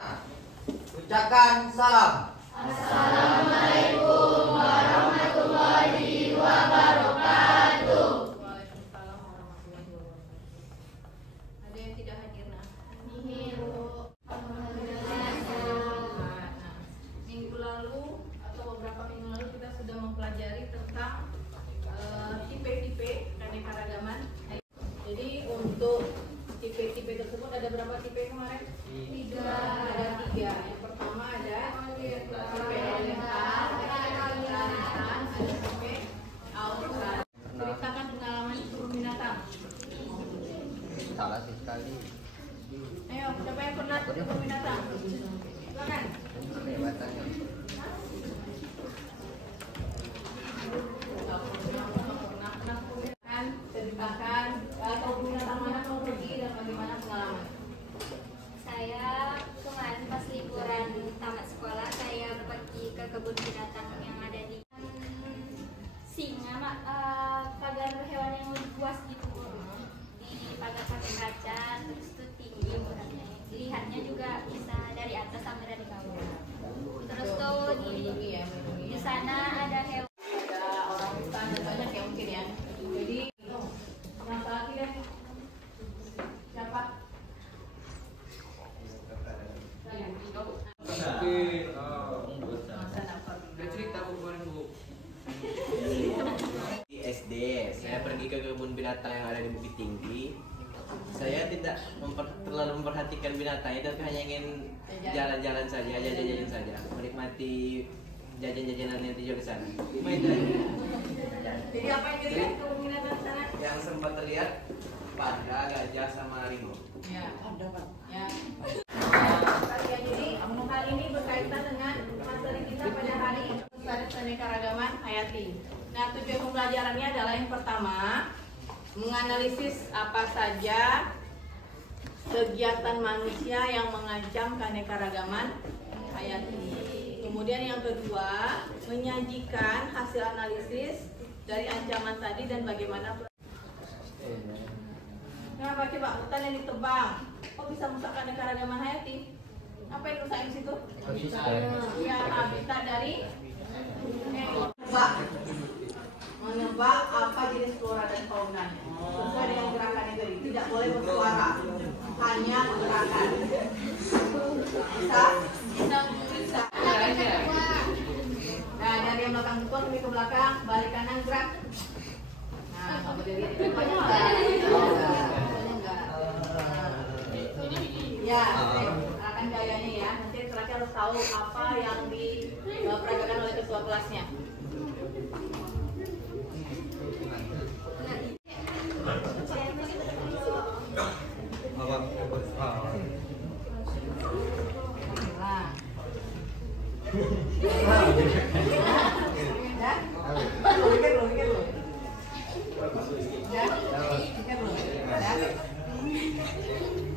Ucapkan salam. Assalamualaikum warahmatullahi wabarakatuh. Waalaikumsalam warahmatullahi wabarakatuh. Ada yang tidak hadir nah? Minggu lalu atau beberapa minggu lalu kita sudah mempelajari tentang tipe-tipe keanekaragaman. Jadi untuk tipe-tipe tersebut ada berapa tipe kemarin? 3. Ada 3. Yang pertama ada tipe elemental, ada tipe aural. Ceritakan pengalaman kebun binatang. Salah sih sekali. Ayo, siapa yang pernah ke kebun binatang? Silakan. Kehebatannya. Ceritakan kebun binatang mana kamu pergi dan bagaimana pengalaman? Saya kemarin pas liburan tamat sekolah saya pergi ke kebun binatang yang ada di singa, pagar hewan yang lebih buas gitu, di pagar pakai kaca, terus itu tinggi ukurannya, dilihatnya juga bisa dari atas sampai dari bawah. Terus tuh di sana ada hewan. Ada orang hutan dan banyak ya mungkin ya. Jadi yang salah tidak siapa? Di SD, saya pergi ke kebun binatang yang ada di Bukit Tinggi. Saya tidak terlalu memperhatikan binatangnya, tapi hanya ingin jalan-jalan saja, jajan-jajan saja, menikmati jajan-jajanan yang dijual di sana. Jadi apa yang dilihat kebun binatang sana? Yang sempat terlihat panda, gajah, sama harimau. Ya, ada Pak. Ya. Kalian ini, hal ini berkaitan dengan materi kita pada hari keanekaragaman hayati. Nah, tujuan pembelajarannya adalah yang pertama, menganalisis apa saja kegiatan manusia yang mengancam keanekaragaman hayati. Kemudian yang kedua, menyajikan hasil analisis dari ancaman tadi dan bagaimana. Kenapa coba hutan yang ditebang? Kok bisa merusak keanekaragaman hayati? Apa yang rusak di situ? Ya, habitat dari menebak apa jenis flora dan fauna sesuai dengan gerakan itu. Tidak boleh bersuara, hanya gerakan. Bisa? Bisa. Nah, dari yang belakang ketua kami ke belakang, balik kanan gerak. Nah, nggak berdiri di depannya enggak. Ya, akan gayanya ya. Nanti terakhir harus tahu apa yang diperagakan oleh ketua kelasnya.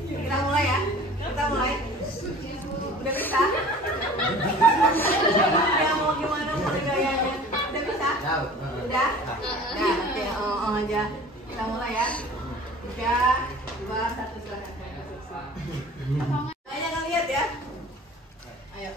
Kita mulai ya. Kita mulai. Udah bisa? Ya mau gimana mulai gayanya? Udah bisa? Udah? Nah, oke, aja. Kita mulai ya. 3, 2, 1, silakan. Ayo jangan lihat ya. Ayo.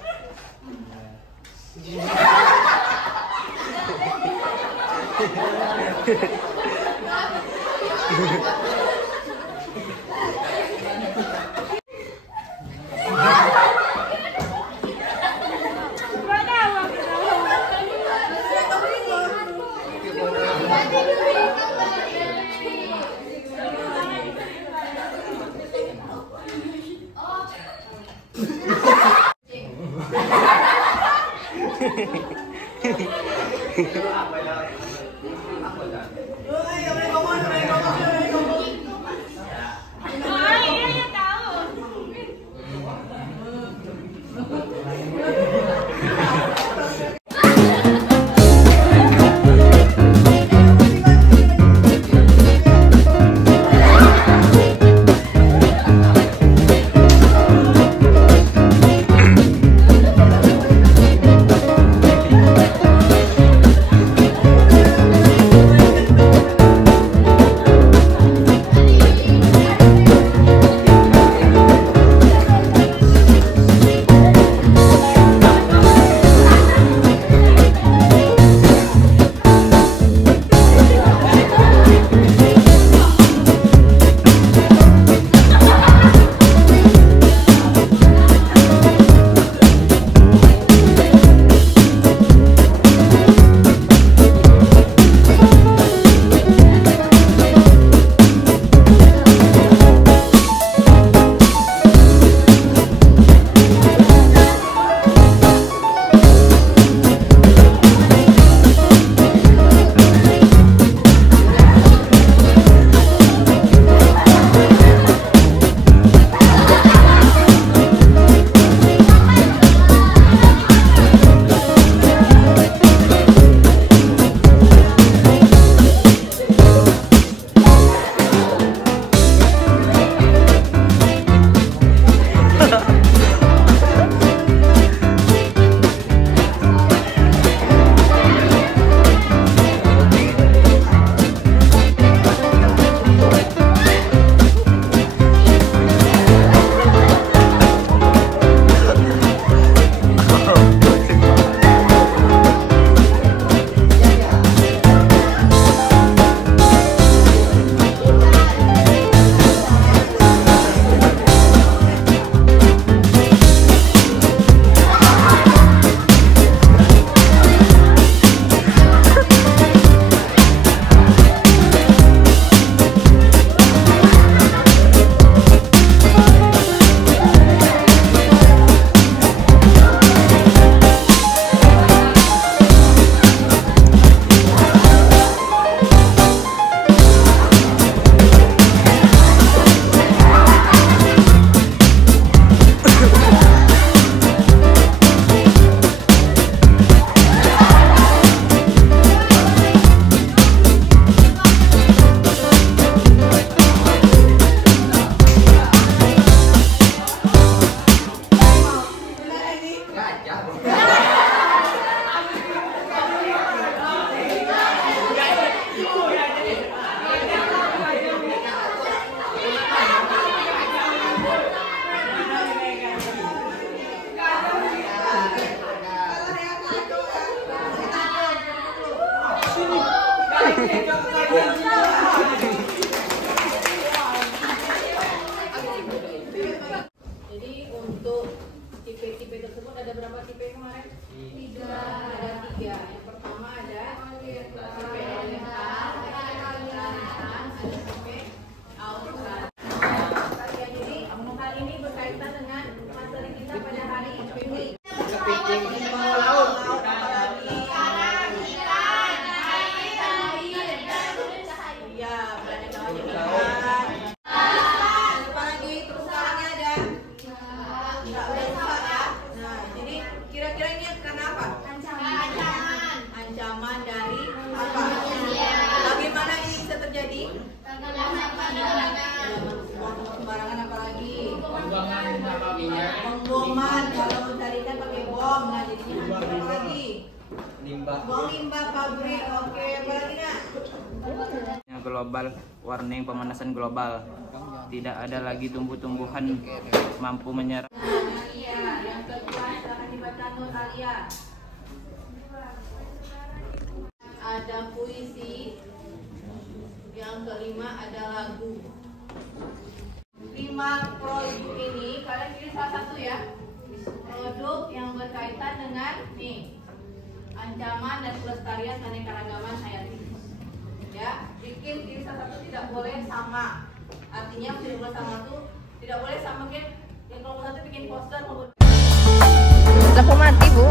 tipe tersebut ada berapa tipe kemarin? 3. Ada 3. Yang pertama ada tipe elemental, ada tipe austral. Jadi hal ini berkaitan dengan materi kita pada hari ini. Kepiting di bawah laut. Iya, banyak ikan. Apa lagi permukaannya ada? Enggak udah rusak ya. Nah, jadi kira-kira ini karena apa? Ancaman dari apa? Bagaimana ini bisa terjadi? Sembarangan apa lagi? Pemboman, kalau mencarikan pakai bom. Nah, jadinya apa lagi? Limbah. Buang limbah pabrik. Oke, apa lagi nak? Global warning, pemanasan global. Tidak ada lagi tumbuh-tumbuhan mampu menyerap. Iya, yang kedua akan dibaca Natalia. Ada puisi. Yang kelima ada lagu. 5 produk ini kalian pilih salah satu ya. Produk yang berkaitan dengan nih ancaman dan pelestarian keanekaragaman hayati. Ya, bikin pilih salah satu, tidak boleh sama. Artinya tidak boleh sama tuh, tidak boleh sama kan? Yang kalau satu bikin poster maupun lampu mati, Bu.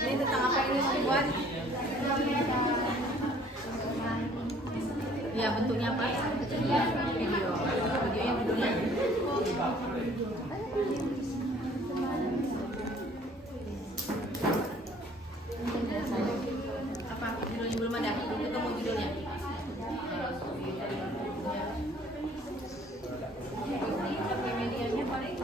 Ini tentang apa ini dibuat? Ya, bentuknya apa? Video. Videonya bentuknya. Apa? Judulnya belum ada. Belum ketemu judulnya. Medianya paling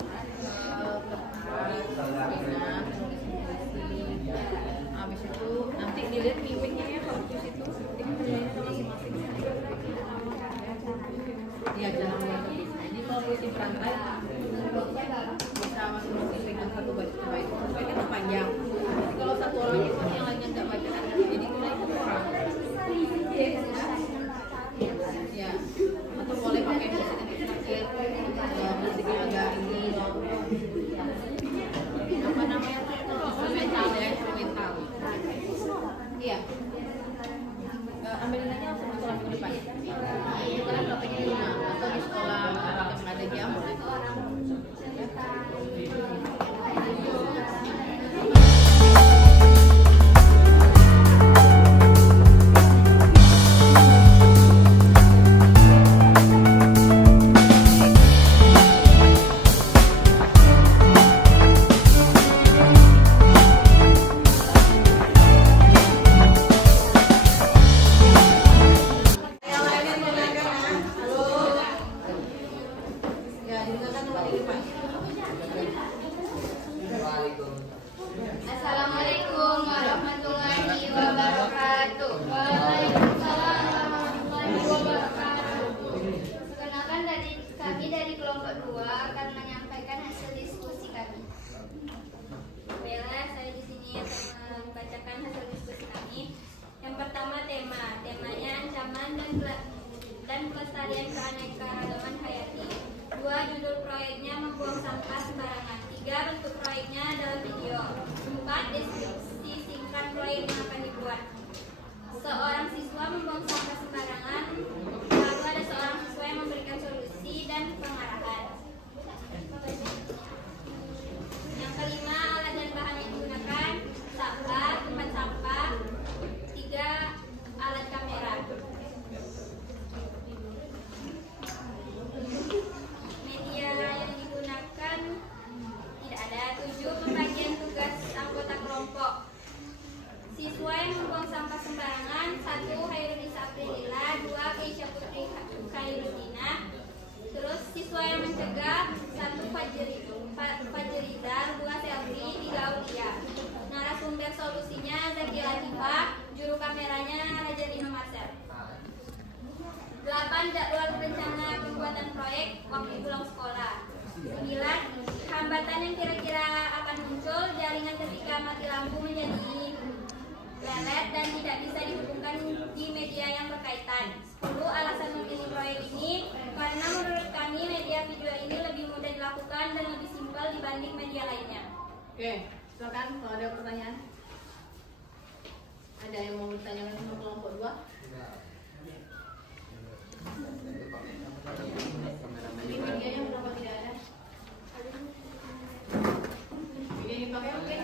habis itu nanti dilihat mimiknya ya kalau di situ ya jangan lupa. Jadi kalau puisi berantai bisa masing-masing pegang satu baik itu panjang. Jadi kalau satu orang itu yang lainnya nggak baca jadi mulai itu orang ya, atau boleh pakai musik terakhir musiknya agak ini apa namanya instrumental ya, instrumental. Iya. Ambilin aja langsung di sekolah minggu depan. Sekarang nggak pengen di rumah atau di sekolah yang ada jam. silakan kembali Pak. Assalamualaikum warahmatullahi wabarakatuh. Waalaikumsalam warahmatullahi wabarakatuh. Perkenalkan kami dari kelompok 2 akan menyampaikan hasil diskusi kami. Baiklah, saya di sini akan membacakan hasil diskusi kami. Yang pertama temanya ancaman dan pelestarian keanekaragaman hayati. 2. Judul proyeknya membuang sampah sembarangan. 3. Bentuk proyeknya adalah video. 4. Deskripsi singkat proyek yang akan dibuat. Seorang siswa membuang sampah sembarangan. Lalu ada seorang siswa yang memberikan solusi dan pengarahan. Yang kelima, alat dan bahan yang digunakan: sampah, tempat sampah. 3. Alat kamera. Media yang digunakan tidak ada. 7. Pembagian tugas anggota kelompok. Siswa yang membuang sampah sembarangan: 1. Hairunisa Aprilila. 2. Keisha Putri Khairudina. Terus siswa yang mencegah: 1. Fajrizal. 2. Selvi. 3. Aulia. Narasumber solusinya Zaki Latifah. Juru kameranya Raja Dino Marcel. 8. Jadwal rencana pembuatan proyek waktu pulang sekolah. 9. Hambatan yang kira-kira akan muncul: jaringan ketika mati lampu menjadi lelet dan tidak bisa dihubungkan di media yang berkaitan. 10. Alasan memilih proyek ini karena menurut kami media video ini lebih mudah dilakukan dan lebih simpel dibanding media lainnya. Oke, silakan kalau ada pertanyaan. Ada yang mau bertanya sama kelompok 2? Ini medianya berapa tidak ada? Media yang dipakai oke.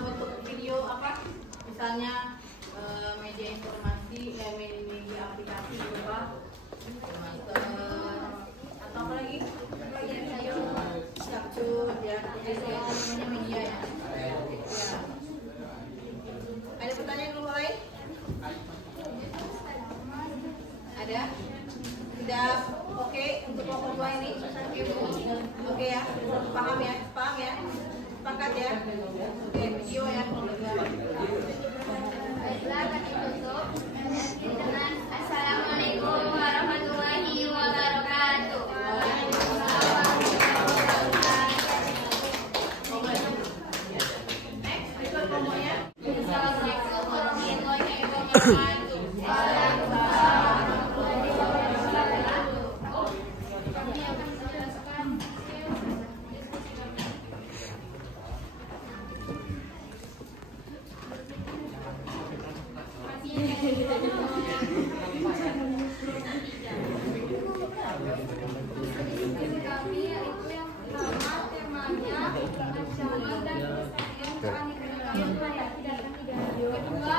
Bentuk video apa? Misalnya media informasi, media aplikasi berupa atau apa lagi? Capture ya, namanya media ya. Ada pertanyaan kelompok lain? Ada? Sudah oke untuk kelompok 2 ini? Oke Bu? Oke ya? Paham ya? Paham ya? Sepakat ya? Oke, video ya kelompok 2. Baiklah, kami tutup dengan Assalamualaikum warahmatullahi wabarakatuh. Next, berikut kelompoknya. Assalamualaikum warahmatullahi wabarakatuh. Kami akan menjelaskan diskusi kami. Kami yaitu yang pertama temanya ancaman dan pelestarian keanekaragaman hayati. Kedua,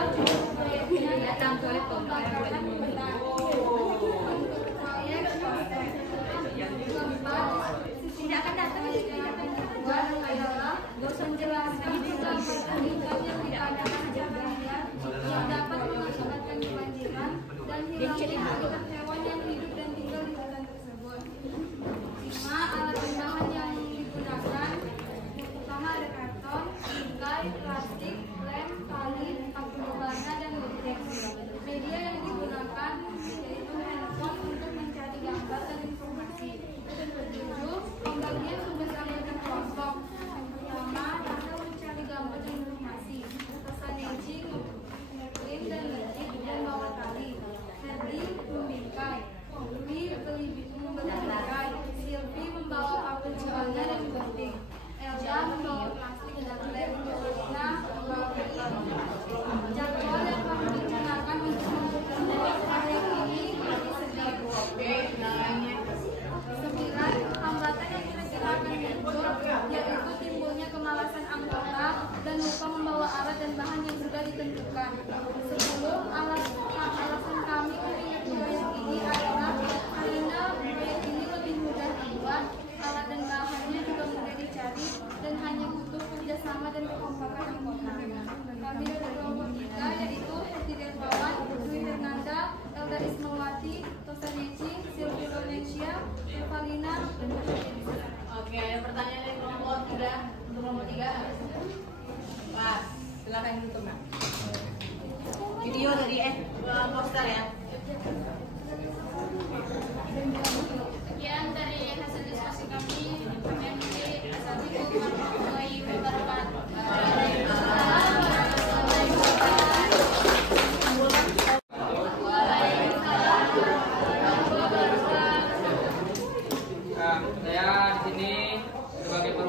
proyeknya datang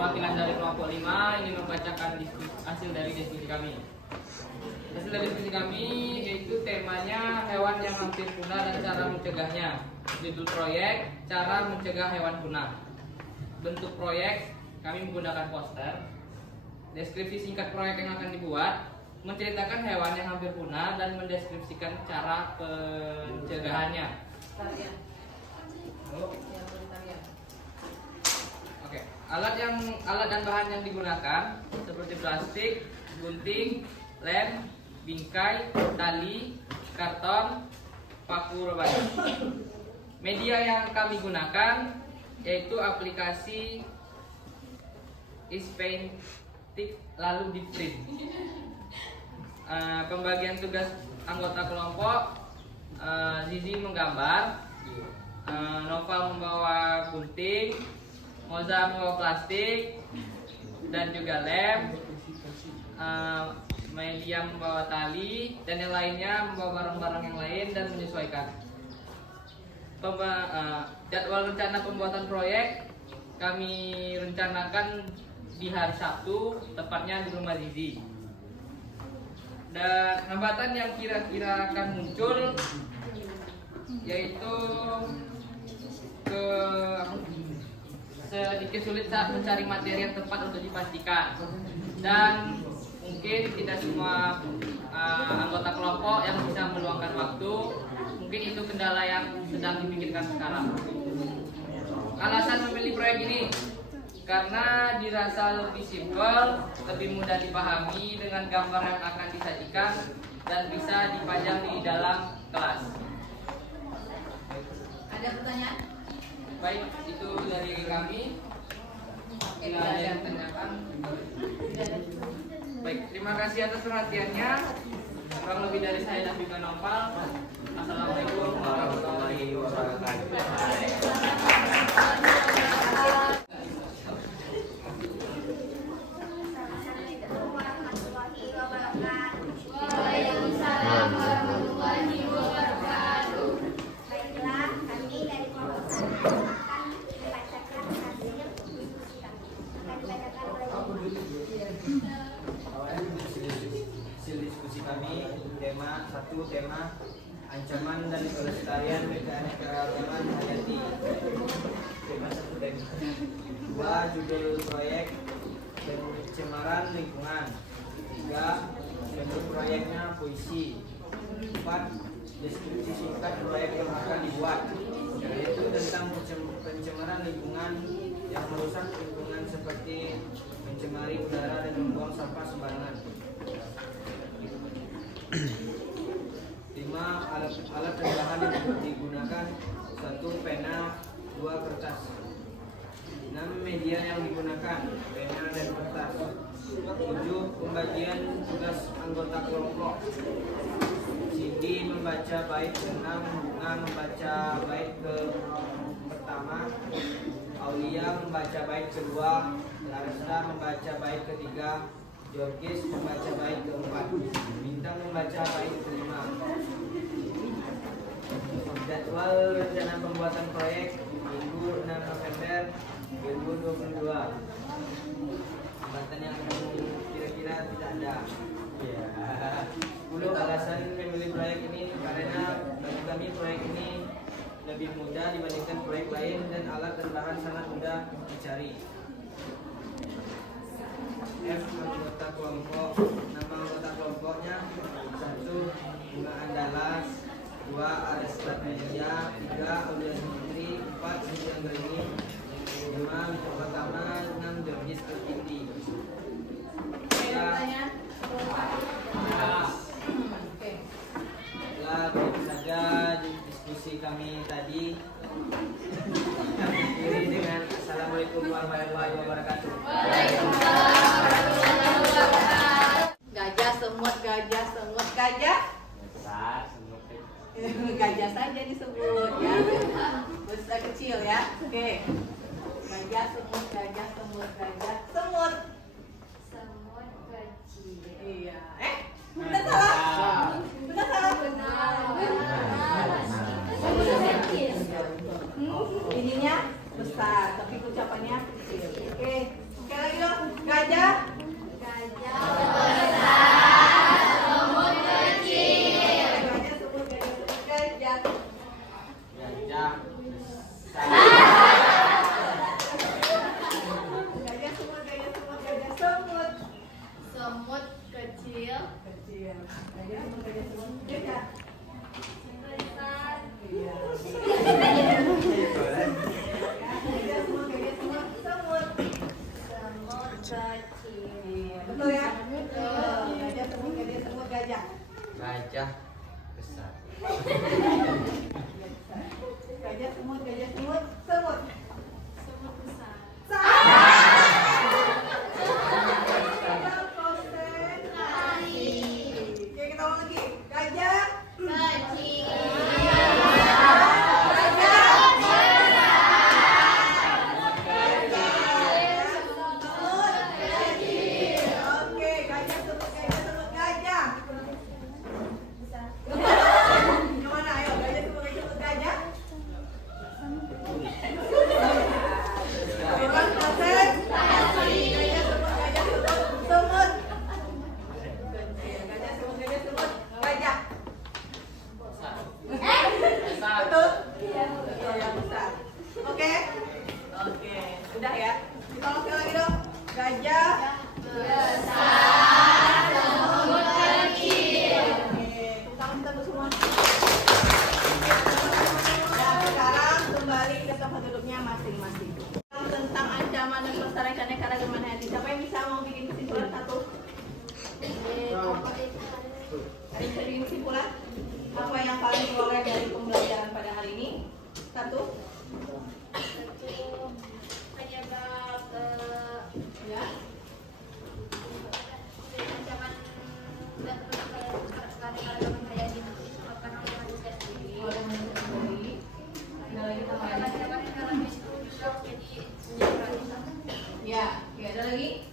perwakilan dari kelompok 5 ingin membacakan hasil dari diskusi kami. Hasil dari diskusi kami yaitu temanya hewan yang hampir punah dan cara mencegahnya. Judul proyek, cara mencegah hewan punah. Bentuk proyek, kami menggunakan poster. Deskripsi singkat proyek yang akan dibuat, menceritakan hewan yang hampir punah dan mendeskripsikan cara pencegahannya. Oke, alat dan bahan yang digunakan seperti plastik, gunting, lem, bingkai, tali, karton, paku rebana. Media yang kami gunakan yaitu aplikasi Ispaintik lalu di print. Pembagian tugas anggota kelompok, Zizi menggambar, Noval membawa gunting, Moza membawa plastik dan juga lem, Melia membawa tali, dan yang lainnya membawa barang-barang yang lain dan menyesuaikan. Jadwal rencana pembuatan proyek kami rencanakan di hari Sabtu, tepatnya di rumah Zizi. Dan hambatan yang kira-kira akan muncul yaitu sedikit sulit saat mencari materi yang tepat untuk dipastikan, dan mungkin tidak semua anggota kelompok yang bisa meluangkan waktu. Mungkin itu kendala yang sedang dipikirkan sekarang. Alasan memilih proyek ini karena dirasa lebih simpel, lebih mudah dipahami dengan gambar yang akan disajikan dan bisa dipajang di dalam kelas. Ada pertanyaan? Baik, itu dari kami. Bila ada yang tanyakan. Baik, terima kasih atas perhatiannya. Kurang lebih dari saya dan juga Noval. Assalamualaikum warahmatullahi wabarakatuh. Waalaikumsalam warahmatullahi wabarakatuh. Baiklah, kami dari kelompok 1 akan membacakan hasil diskusi kami. Akan dibacakan oleh Hasil diskusi kami, tema 1, tema ancaman dan kelestarian keanekaragaman hayati. Tema 1 tema. 2, judul proyek pencemaran lingkungan. 3, bentuk proyeknya puisi. 4, deskripsi singkat proyek yang akan dibuat, yaitu tentang pencemaran lingkungan yang merusak lingkungan seperti mencemari udara dan membuang sampah sembarangan. 5, alat dan bahan yang digunakan. 1, pena, 2, kertas. 6, media yang digunakan, pena dan kertas. 7, pembagian tugas anggota kelompok. Cindy membaca bait ke-6, Bunga membaca bait ke-pertama, Aulia membaca bait ke-2, Larissa membaca bait ke-3, Georgis membaca bait ke-4, Bintang membaca bait ke-5. Jadwal rencana pembuatan proyek Minggu 6 November 2022. Hambatan yang kira-kira tidak ada. 10 alasan memilih proyek ini karena bagi kami proyek ini lebih mudah dibandingkan proyek lain dan alat dan bahan sangat mudah dicari. F, anggota kelompok. Nama anggota kelompoknya 1, Bunga Andalas, 2, Aresta Media, 3, Aulia Putri, 4, Siti Anggreni, 5, untuk pertama, 6, Georgis Tertiti. Pertanyaan? Setelah begitu saja diskusi kami tadi, kami akhiri dengan Assalamualaikum warahmatullahi wabarakatuh. Gajah, semut, gajah, semut, gajah. Gajah saja disebut ya. Besar kecil ya. Oke. Gajah, semut, gajah, semut, gajah, semut. Semut kecil. Iya. Benar salah? Benar salah? Semut kecil. Ininya besar, tapi ucapannya kecil. Oke. Oke Gajah besar. Gajah semut, semut. Semut besar. Oke, kita ulang lagi. Gajah. Oke, gajah semut, gajah. Yang mana? Ayo, gajah semut, gajah. Orang proses. Gajah semut. Gajah. Betul? Betul, yang besar. Oke? Oke, udah ya. Kita ulang sekali lagi dong. Gajah besar, semut kecil. Oke, tangan kita semua. Dan sekarang kembali ke tempat duduknya masing-masing. Tentang ancaman dan pelestarian keanekaragaman hayati. Siapa yang bisa mau bikin kesimpulan satu? Ada yang bisa bikin kesimpulan? Apa yang paling diperoleh dari pembelajaran pada hari ini? Satu? Penyebab Ya. ancaman dan keanekaragaman hayati itu disebabkan oleh manusia sendiri. Oh, ada manusia sendiri. Ada lagi tambahan? Hewan-hewan itu juga jadi kerusakan. Ya, oke, ada lagi?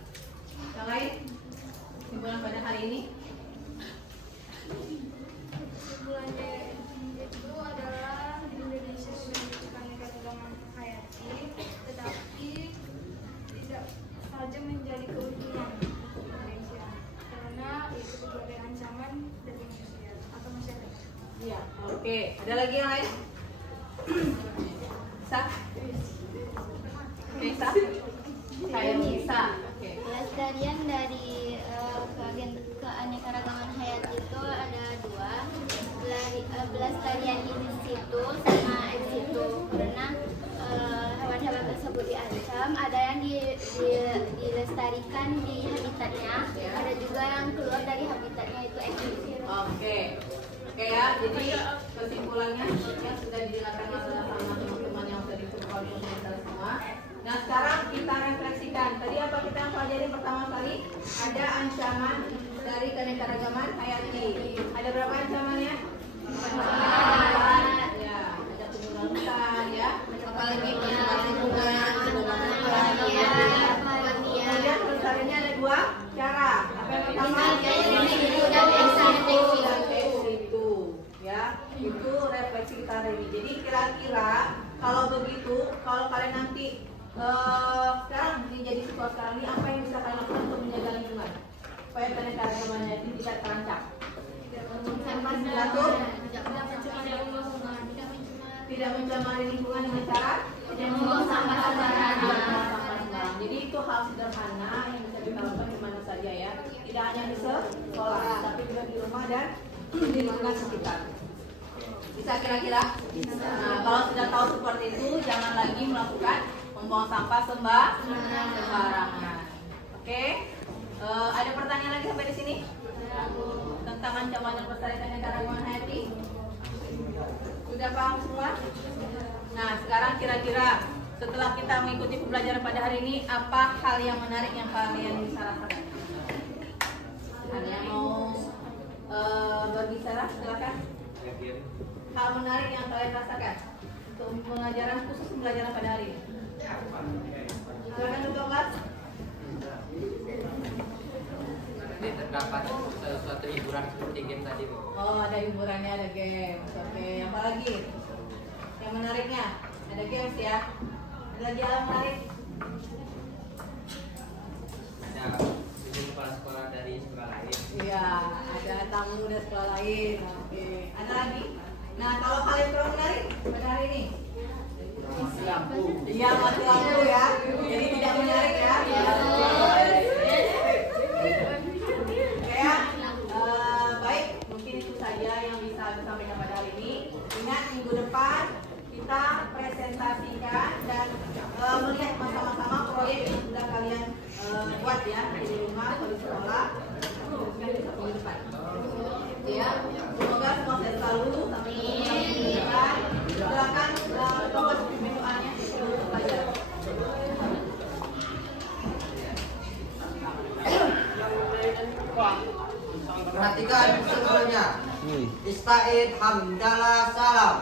Yang lain? Kesimpulan pada hari ini? Kesimpulannya itu adalah Indonesia sudah menciptakan keanekaragaman hayati, tetapi tidak saja menjadi keuntungan Indonesia, karena itu berbagai ancaman dari manusia atau masyarakat. Iya, oke. Ada lagi yang lain? Sa? Oke, Sa? Saya bisa. Oke. Pelestarian dari keanekaragaman hayati itu ada dua, pelestarian in situ sama ex situ, karena hewan-hewan tersebut diancam, ada yang dilestarikan di habitatnya, ada juga yang keluar dari habitatnya itu ex situ. Oke. Oke ya, jadi kesimpulannya yang sudah didengarkan sama teman-teman yang sudah disupport semua. Nah, sekarang kita refleksikan. Tadi apa kita yang pelajari pertama kali? Ada ancaman dari keanekaragaman hayati. Ada berapa ancamannya? Ya, ada penggunaan hutan ya. Apalagi pencemaran lingkungan, kemudian pelestariannya ada dua cara. Apa yang pertama? Ya, itu refleksi kita hari ini. Jadi kira-kira kalau begitu, kalau kalian nanti sekarang jadi siswa sekarang ini, apa yang bisa kalian lakukan untuk menjaga lingkungan supaya keanekaragaman hayati tidak terancam? Satu, tidak mencemari lingkungan dengan cara membuang sampah sembarangan. Jadi itu hal sederhana yang bisa kita lakukan di mana saja ya. Tidak hanya di sekolah, tapi juga di rumah dan di lingkungan sekitar. Bisa kira-kira? Nah, kalau sudah tahu seperti itu, jangan lagi melakukan membuang sampah sembarangan. Oke? Ada pertanyaan lagi sampai di sini? Tentang ancaman dan pelestarian keanekaragaman hayati? Sudah paham semua? Nah, sekarang kira-kira setelah kita mengikuti pembelajaran pada hari ini, apa hal yang menarik yang kalian bisa rasakan? Ada yang mau berbicara? Silakan. Hal menarik yang kalian rasakan untuk pembelajaran khusus pembelajaran pada hari ini. Silakan untuk kelas. Ini terdapat suatu hiburan seperti game tadi, Bu. Oh, ada hiburannya, ada game. Oke, apa lagi? Yang menariknya ada games ya. Ada lagi hal menarik? Ada kepala sekolah dari sekolah lain. Iya, ada tamu dari sekolah lain. Oke, ada lagi? Nah, kalau kalian kurang menarik pada hari ini? Lampu. Iya, mati lampu ya. Jadi tidak menarik ya. Baik, mungkin itu saja yang bisa saya sampaikan pada hari ini. Ingat, minggu depan kita presentasikan dan melihat sama-sama proyek yang sudah kalian buat ya di rumah atau di sekolah. Minggu depan. Ya. Perhatikan sebelumnya. Ista'id hamdalah salam.